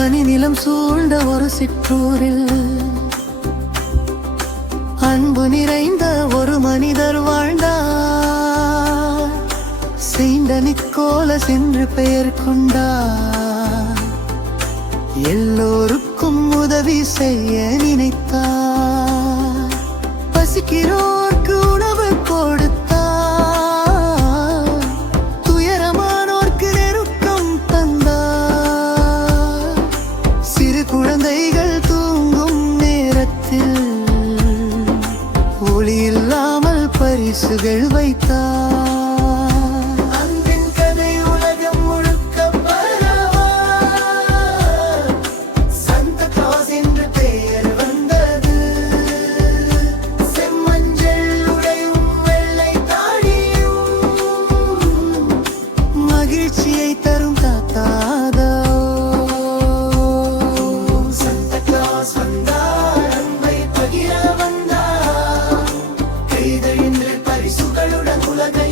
பனி நிலம் சூழ்ந்த ஒரு சிற்றூரில் அன்பு நிறைந்த ஒரு மனிதர் வாழ்ந்தார். செய்த நிக்கோல சென்று பெயர் கொண்டார். எல்லோருக்கும் உதவி செய்ய நினைத்தார். பசிக்கிறோம் சிறு குழந்தைகள் தூங்கும் நேரத்தில் ஒளி இல்லாமல் பரிசுகள் வைத்தார்.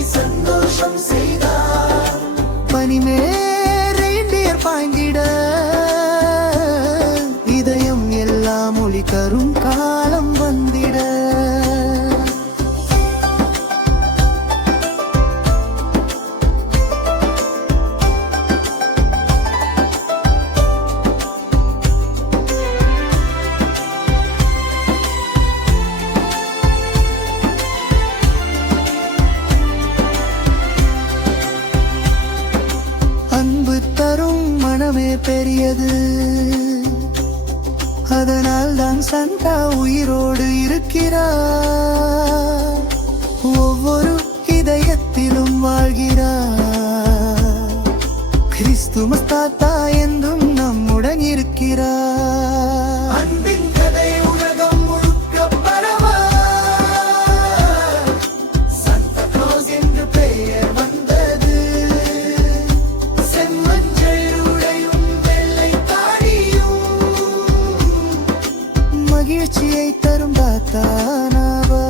சந்தோஷம் செய்தார். பனிமே தரும் மனமே பெரியது. அதனால் தான் சந்தா உயிரோடு இருக்கிறார். ஒவ்வொரு இதயத்திலும் வாழ்கிறார். கிறிஸ்துமஸ் தாத்தா என்றும் நம்முடன் இருக்கிறார். மகிழ்ச்சியை தரும் தாத்தானாவா